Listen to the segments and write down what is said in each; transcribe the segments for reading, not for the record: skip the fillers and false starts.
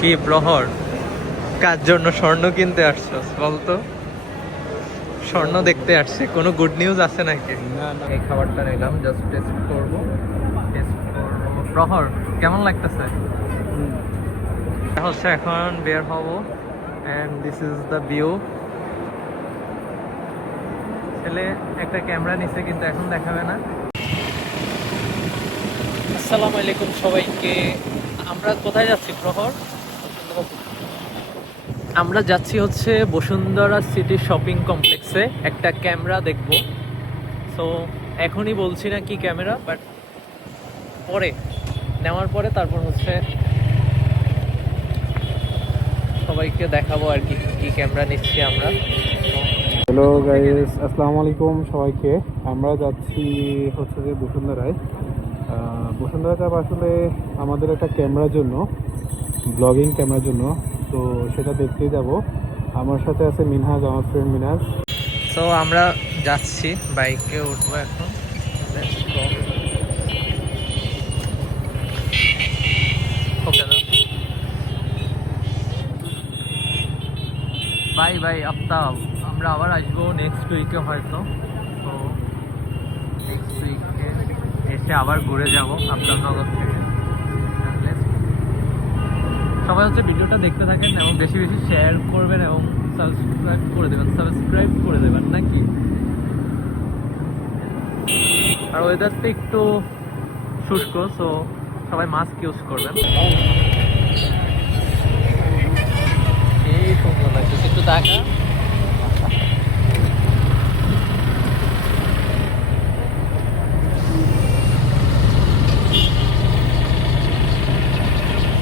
কি প্রহর, কার জন্য স্বর্ণ কিনতে আসছস বলতো? স্বর্ণ দেখতে আসছে, কোনো গুড নিউজ আছে নাকি? না না, এই খাবারটা নিলাম, জাস্ট টেস্ট করবো। প্রহর কেমন লাগতেছে? হচ্ছে এখন বের হব, and this is the view. ছেলে একটা ক্যামেরা নিছে কিন্তু এখন দেখাবে না। আসসালামু আলাইকুম সবাইকে। আমরা কোথায় যাচ্ছি প্রহর? আমরা যাচ্ছি হচ্ছে বসুন্ধরা সিটি শপিং কমপ্লেক্সে একটা ক্যামেরা দেখব। সো এখনই বলছি না কি ক্যামেরা, বাট পরে নেওয়ার পরে তারপর হচ্ছে সবাইকে দেখাবো আর কি কি ক্যামেরা নিচ্ছি আমরা। হ্যালো গাইস, আসসালামু আলাইকুম সবাইকে। আমরা যাচ্ছি হচ্ছে যে বসুন্ধরায়। বসুন্ধরা যাব আসলে আমাদের একটা ক্যামেরার জন্য, ব্লগিং ক্যামেরার জন্য। তো সেটা দেখতেই যাব। আমার সাথে আছে মিনহাজ, আমার ফ্রেন্ড মিনহাজ। সো আমরা যাচ্ছি, বাইকে উঠবো এখন। ওকে না বাই বাই আফতাব, আমরা আবার আসবো নেক্সট উইকে হয়তো। তো নেক্সট উইকে এসে আবার ঘুরে যাবো আফতাবনগর থেকে। সবাই হচ্ছে ভিডিওটা দেখতে থাকেন এবং বেশি বেশি শেয়ার করবেন এবং সাবস্ক্রাইব করে দেবেন নাকি। আর ওয়েদারটা একটু শুষ্ক, সো সবাই মাস্ক ইউজ করবেন। এই সুন্দর লাগছে, একটু দেখা।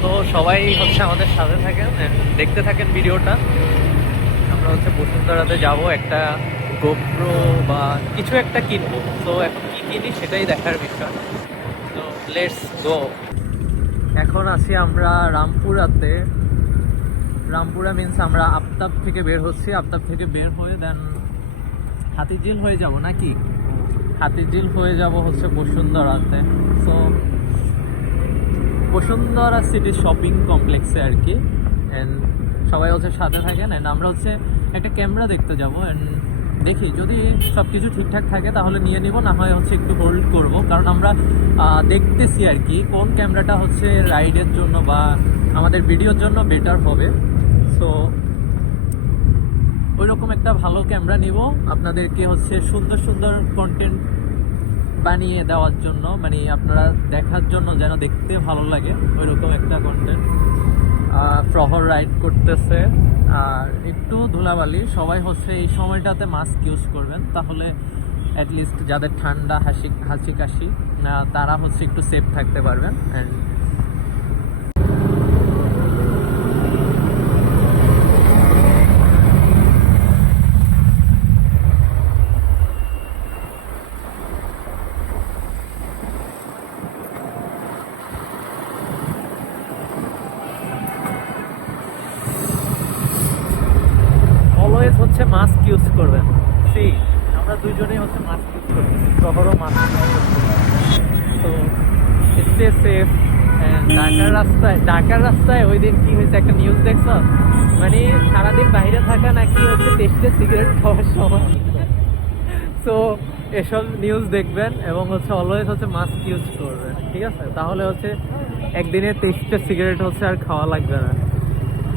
তো সবাই হচ্ছে আমাদের সাথে থাকেন, দেখতে থাকেন ভিডিওটা। আমরা হচ্ছে বসুন্ধরাতে যাব, একটা গোপ্রো বা কিছু একটা কিনবো। তো এখন কি কিনি সেটাই দেখার বিষয়। তো লেটস গো। এখন আছি আমরা রামপুরাতে। রামপুরা মিনস আমরা আফতাব থেকে বের হচ্ছি, আফতাব থেকে বের হয়ে দেন হাতিঝিল হয়ে যাব নাকি। হাতিঝিল হয়ে যাব হচ্ছে বসুন্ধরাতে। সো বসুন্ধরা সিটি শপিং কমপ্লেক্সে আর কি। অ্যান্ড সবাই হচ্ছে সাথে থাকেন। অ্যান্ড আমরা হচ্ছে একটা ক্যামেরা দেখতে যাব। অ্যান্ড দেখি যদি সব কিছু ঠিকঠাক থাকে তাহলে নিয়ে নিব, না হয় হচ্ছে একটু হোল্ড করব, কারণ আমরা দেখতেছি আর কি কোন ক্যামেরাটা হচ্ছে রাইডের জন্য বা আমাদের ভিডিওর জন্য বেটার হবে। সো ওইরকম একটা ভালো ক্যামেরা নিব আপনাদেরকে হচ্ছে সুন্দর সুন্দর কন্টেন্ট বানিয়ে দেওয়ার জন্য, মানে আপনারা দেখার জন্য যেন দেখতে ভালো লাগে ওইরকম একটা কন্টেন্ট। প্রহর রাইড করতেছে আর একটু ধুলাবালি। সবাই হচ্ছে এই সময়টাতে মাস্ক ইউজ করবেন, তাহলে অ্যাটলিস্ট যাদের ঠান্ডা হাঁচি কাশি তারা হচ্ছে একটু সেফ থাকতে পারবেন। অ্যান্ড অলওয়েজ হচ্ছে মাস্ক ইউজ করবেন। সেই আমরা দুইজনেই হচ্ছে মাস্ক ইউজ করতেছি, শহরও মাস্ক ইউজ করতেছি। তো স্টে সেফ। ঢাকার রাস্তায় ওই দিন কি হয়েছে একটা নিউজ দেখছ, মানে সারাদিন বাইরে থাকা নাকি হচ্ছে টেস্টে সিগারেট খাওয়ার সময়। তো এসব নিউজ দেখবেন এবং হচ্ছে অলওয়েজ হচ্ছে মাস্ক ইউজ করবেন, ঠিক আছে? তাহলে হচ্ছে একদিনের টেস্টে সিগারেট হচ্ছে আর খাওয়া লাগবে না।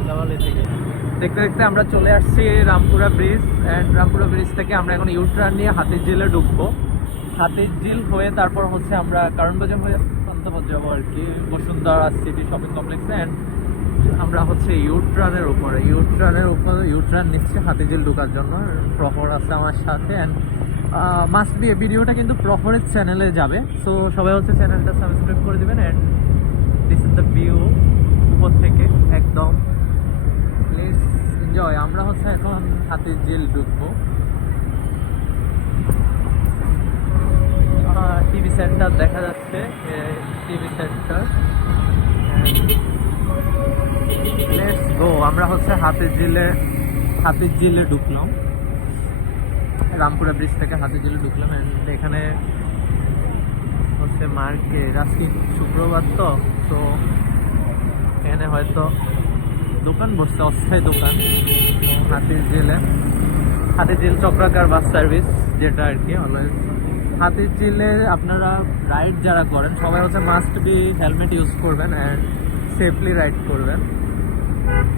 তাহলে ঠিক আছে। দেখতে দেখতে আমরা চলে আসছি Rampura bridge. And Rampura bridge থেকে আমরা এখন ইউটার্ন নিয়ে হাতিঝিলে ঢুকবো। হাতিঝিল হয়ে তারপর হচ্ছে আমরা কারণবাজার হয়ে পান্তাবাদ যাবো আর কি, বসুন্ধরা সিটি শপিং কমপ্লেক্সে। অ্যান্ড আমরা হচ্ছে ইউটার্নের উপরে ইউটার্ন নিচ্ছি হাতিঝিল ঢোকার জন্য। প্রহর আছে আমার সাথে। অ্যান্ড মাস্ট বি ভিডিওটা কিন্তু প্রহরের চ্যানেলে যাবে, সো সবাই হচ্ছে চ্যানেলটা সাবস্ক্রাইব করে দেবেন। And this is the view উপর থেকে একদম। Please enjoy. আমরা হচ্ছে এখন হাতিঝিল ঢুকবো। টিভি সেন্টার দেখা যাচ্ছে, টিভি সেন্টার। Let's go. আমরা হচ্ছে হাতিঝিলে ঢুকলাম, রামপুরা ব্রিজ থেকে হাতিঝিলে ঢুকলাম। অ্যান্ড এখানে হচ্ছে মার্কেট, আজকে শুক্রবার তো এখানে হয়তো দোকান বসছে, অস্থায়ী দোকান হাতির ঝিলে। হাতির ঝিল চক্রাকার বাস সার্ভিস যেটা আর কি অলওয়েজ। হাতির ঝিলে আপনারা রাইড যারা করেন সবাই হচ্ছে মাস্ট বি হেলমেট ইউজ করবেন অ্যান্ড সেফলি রাইড করবেন,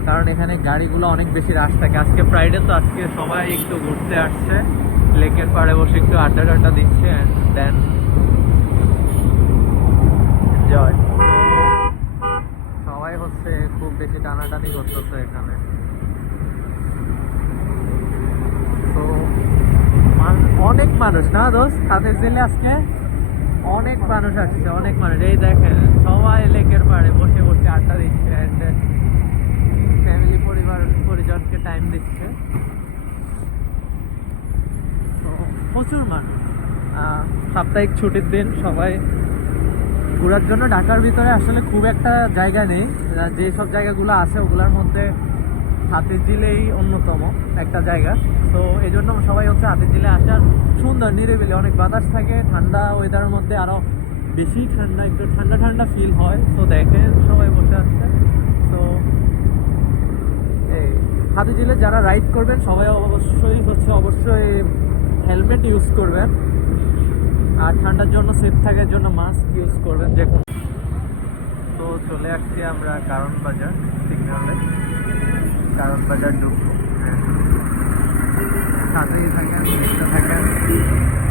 কারণ এখানে গাড়িগুলো অনেক বেশি রাশ থাকে। আজকে ফ্রাইডে তো আজকে সবাই একটু ঘুরতে আসছে, লেকের পাড়ে বসে একটু আড্ডা টাড্ডা দিচ্ছে অ্যান্ড দেন এনজয়। সবাই হচ্ছে খুব বেশি টানাটানি করতেছে এখানে। তো অনেক মানুষ না দোস্ত হাতির ঝিলে আজকে, অনেক মানুষ আসছে, অনেক মানুষ। এই দেখেন সবাই লেকের পাড়ে বসে বসে আড্ডা দিচ্ছে অ্যান্ড ফ্যামিলি পরিজনকে টাইম দিচ্ছে। তো প্রচুর মানুষ, সাপ্তাহিক ছুটির দিন সবাই ঘোরার জন্য। ঢাকার ভিতরে আসলে খুব একটা জায়গা নেই, যে সব জায়গাগুলো আছে ওগুলোর মধ্যে হাতির ঝিলেই অন্যতম একটা জায়গা। তো এই জন্য সবাই হচ্ছে হাতির ঝিলে আসার, সুন্দর নিরিবিলি, অনেক বাতাস থাকে, ঠান্ডা ওয়েদারের মধ্যে আরো বেশি ঠান্ডা, একটু ঠান্ডা ঠান্ডা ফিল হয়। তো দেখেন সবাই বসে আসছে। তো এই হাতির ঝিলে যারা রাইড করবেন সবাই অবশ্যই হেলমেট ইউজ করবেন, আর ঠান্ডার জন্য সেফ থাকার জন্য মাস্ক ইউজ করবেন যে কোনো। তো চলে আসছি আমরা কারণ বাজার সিগন্যালে, কারণ বাজার ঢুকবো। সাথেই থাকেন, দেখতে থাকেন,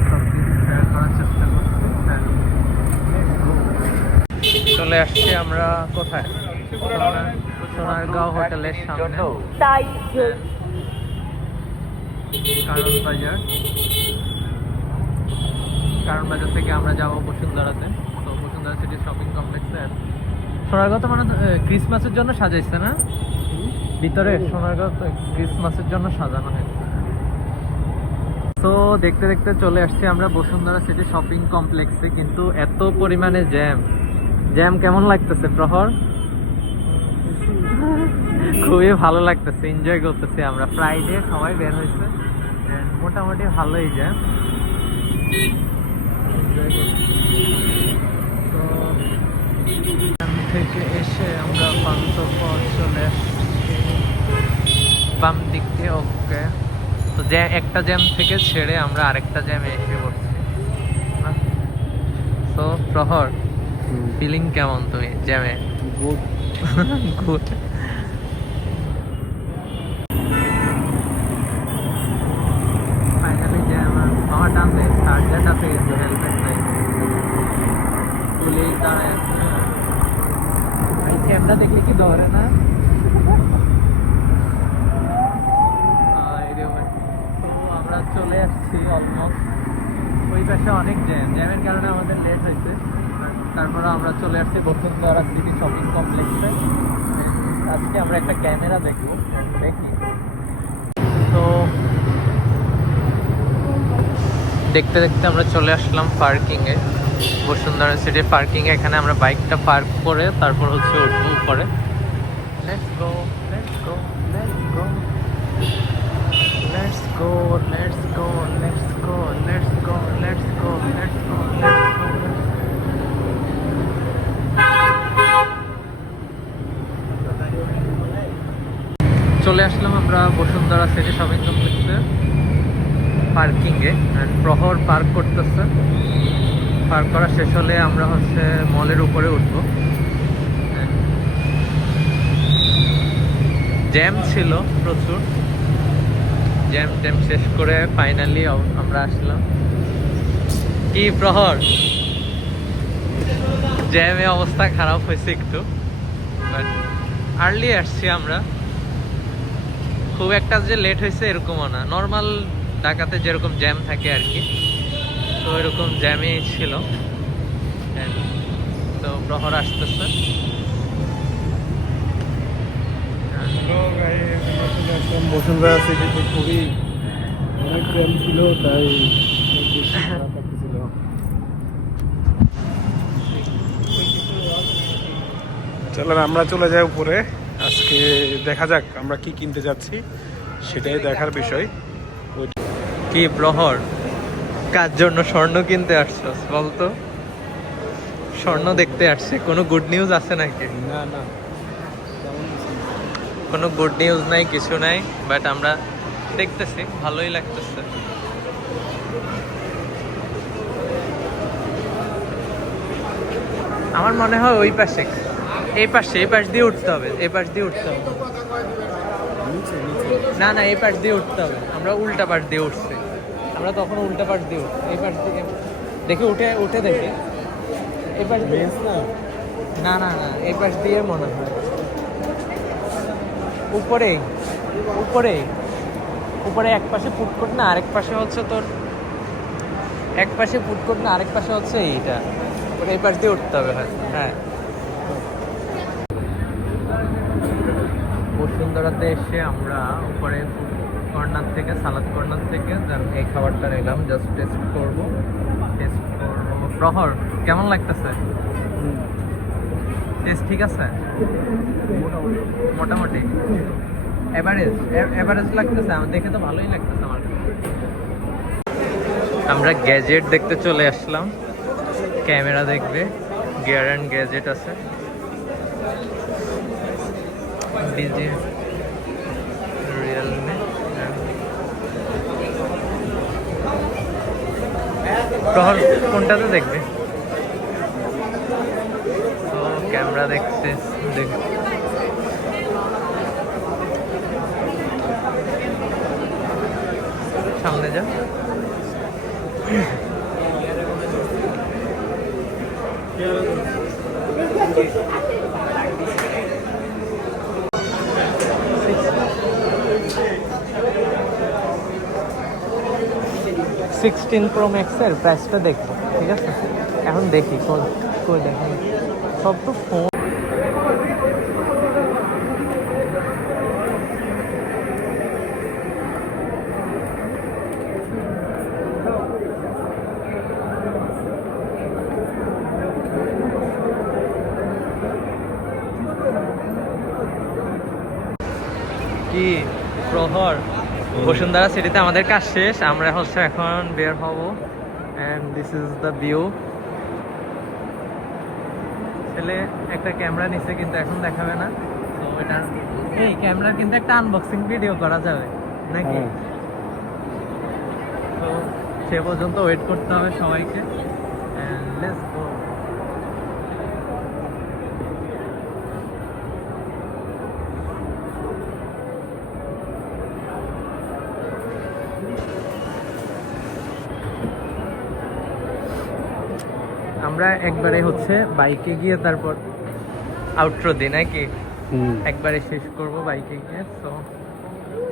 সব কিছু শেয়ার করার চেষ্টা করছি। চলে আসছি আমরা কোথায়, সোনারগাঁও হোটেলের সামনে কারণ বাজার। কারণ বাজার থেকে আমরা যাবো বসুন্ধরাতে। তো বসুন্ধরা সিটি শপিং কমপ্লেক্সে। সোনারগাঁও তো মানে ক্রিসমাসের জন্য সাজাইছে না ভিতরে, সোনারগাঁও তো ক্রিসমাসের জন্য সাজানো হয়েছে। তো দেখতে দেখতে চলে আসছি আমরা বসুন্ধরা সিটি শপিং কমপ্লেক্সে, কিন্তু এত পরিমাণে জ্যাম কেমন লাগতেছে প্রহর? খুবই ভালো লাগতেছে, এনজয় করতেছি আমরা। ফ্রাইডে সবাই বের হয়েছে, মোটামুটি ভালোই জ্যাম। তো থেকে এসে আমরা পান্থপথ চলে আসছি বাম দিক দিয়ে। ওকে, তো একটা জ্যাম থেকে ছেড়ে আমরা আরেকটা জ্যামে এসে পড়ছি। তো প্রহর, ফিলিং কেমন তুমি জ্যামে? Good good. Finally jam. আমার টান দেয়, চার্জার আছে কিন্তু হেলমেট নাই, পুলিশ দাঁড়ায় আছে। এই ক্যামেরা দেখলে কি ধরে না? আমরা চলে আসছি অলমোস্ট, ওই পাশে অনেক জ্যামের কারণে আমাদের লেট হয়েছে। তারপরে আমরা চলে আসছি বসুন্ধরা সিটি শপিং কমপ্লেক্সে। আজকে আমরা একটা ক্যামেরা দেখবো, দেখি। তো দেখতে দেখতে আমরা চলে আসলাম পার্কিংয়ে, বসুন্ধরা সিটি পার্কিংয়ে। এখানে আমরা বাইকটা পার্ক করে তারপর হচ্ছে উঠবো উপরে। Let's go, let's go, let's go, let's go, let's go, let's go, let's go, let's go, let's go, let's go. চলে আসলাম আমরা বসুন্ধরা সিটি শপিং কমপ্লেক্সে পার্কিংয়ে। প্রহর পার্ক করতেছে, পার্ক করা শেষ হলে আমরা হচ্ছে মলের উপরে উঠবো। জ্যাম ছিল প্রচুর, জ্যাম শেষ করে ফাইনালি আমরা আসলাম। কি প্রহর, জ্যামে অবস্থা খারাপ হয়েছে একটু, বাট আর্লি আসছি আমরা। খুব একটা যে লেট হয়েছে এরকমও না, নর্মাল ঢাকাতে যেরকম জ্যাম থাকে আর কি, তো এরকম জ্যামই ছিল। তো প্রহর আসতেছে। বসুন্ধরা সিটিতে খুবই অনেক জ্যাম ছিল, তাই খারাপ লাগতেছিল। চলেন আমরা চলে যাই উপরে। আজকে দেখা যাক আমরা কি কিনতে যাচ্ছি, সেটাই দেখার বিষয়। কি প্রহর, কার জন্য স্বর্ণ কিনতে আসছস বলতো? স্বর্ণ দেখতে আসছে, কোনো গুড নিউজ আছে নাকি? না না, কোনো গুড নিউজ নাই, কিছু নাই, বাট আমরা দেখতেছি, ভালোই লাগতেছে। আমার মনে হয় ওই পাশে, এই পাশ দিয়ে উঠতে হবে, এই পাশ দিয়ে উঠতে হবে। না না, এই পাশ দিয়ে উঠতে হবে, আমরা উল্টা পাশ দিয়ে উঠছি, আমরা তখন উল্টা পাশ দিয়ে উঠছি, এই পাশ দিয়ে দেখি, উঠে উঠে দেখি এই পাশ দিয়ে। না না না, এই পাশ দিয়ে মনে হয় উপরে উপরে উপরে এক পাশে ফুটকোট না, আরেক পাশে হচ্ছে তোর, এক পাশে ফুটকোট না, আরেক পাশে হচ্ছে এইটা, এই পাশ দিয়ে উঠতে হবে। হ্যাঁ, বসুন্ধরাতে এসে আমরা উপরে কর্নার থেকে, সালাদ কর্নার থেকে এই খাবারটা নিলাম, জাস্ট টেস্ট করবো। প্রহর, কেমন লাগতেছে? টেস্ট ঠিক আছে? মোটামুটি এভারেজ লাগতেছে, আমার দেখে তো ভালোই লাগতেছে আমার। আমরা গ্যাজেট দেখতে চলে আসলাম, ক্যামেরা দেখবে, গিয়ার অ্যান্ড গ্যাজেট আছে, ডিজি, রিয়েলমি। প্রহর কোনটাতে দেখবে? ক্যামেরা দেখছে, দেখ সামনে যা। সিক্সটিন প্রো ম্যাক্সের প্রাইসটা দেখবো, ঠিক আছে? এখন দেখি কই দেখেন, সব তো ফোন। কি প্রহর, বসুন্ধরা সিটিতে আমাদের কাজ শেষ, আমরা হচ্ছে এখন বের হব, and this is the view. ছেলে একটা ক্যামেরা নিচ্ছে, কিন্তু এখন দেখাবে না, তো এটা এই ক্যামেরার কিন্তু একটা আনবক্সিং ভিডিও করা যাবে নাকি? তো সে পর্যন্ত ওয়েট করতে হবে সবাইকে, এন্ড লেটস গো। আমরা একবারে হচ্ছে বাইকে গিয়ে তারপর আউটরো দিই নাকি? একবারে শেষ করব বাইকে গিয়ে। তো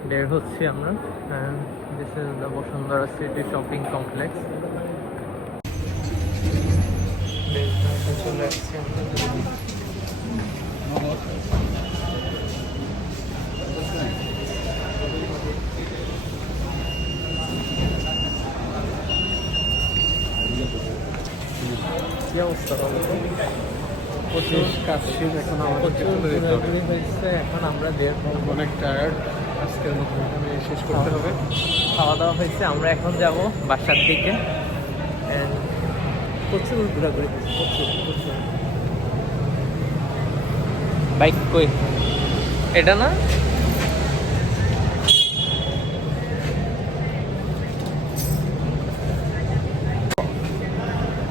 বের হচ্ছি আমরা, this is the Bashundhara city shopping complex. চলে আসছি কি অবস্থা বলতো? প্রচুর কাজ শেষ, এখন আমাদের ঘোরাঘুরি হয়েছে, এখন আমরা অনেক টায়ার্ড, আজকের মতো এখানে শেষ করতে হবে। খাওয়া দাওয়া হয়েছে, আমরা এখন যাব বাসার দিকে। প্রচুর ঘোরাঘুরি হয়েছে, প্রচুর। বাইক কই? এটা না,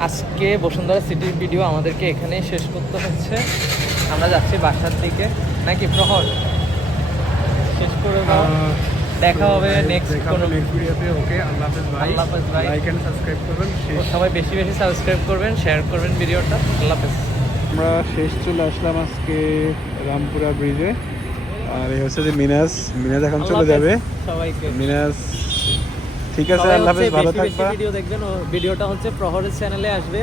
আজকে বসুন্ধরা সিটির ভিডিও আমাদেরকে এখানেই শেষ করতে হচ্ছে। আমরা যাচ্ছি বাসার দিকে নাকি? প্রহর শেষ করে দাও, দেখা হবে নেক্সট কোনো ভিডিওতে। ওকে, আল্লাহ হাফেজ ভাই। আল্লাহ হাফেজ ভাই। লাইক এন্ড সাবস্ক্রাইব করবেন, সবাই বেশি বেশি সাবস্ক্রাইব করবেন, শেয়ার করবেন ভিডিওটা। আল্লাহ হাফেজ। আমরা শেষ চলে আসলাম আজকে রামপুরা ব্রিজে, আর এই হচ্ছে যে মিনাজ এখন চলে যাবে সবাইকে। মিনাজ, ঠিক আছে, আল্লাহ হাফেজ, ভালো থাকবা। ভিডিও দেখবেন, ভিডিওটা হচ্ছে প্রহরের চ্যানেলে আসবে,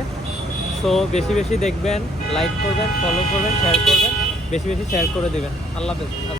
সো বেশি বেশি দেখবেন, লাইক করবেন, ফলো করবেন, শেয়ার করবেন, বেশি বেশি শেয়ার করে দেবেন। আল্লাহ হাফেজ।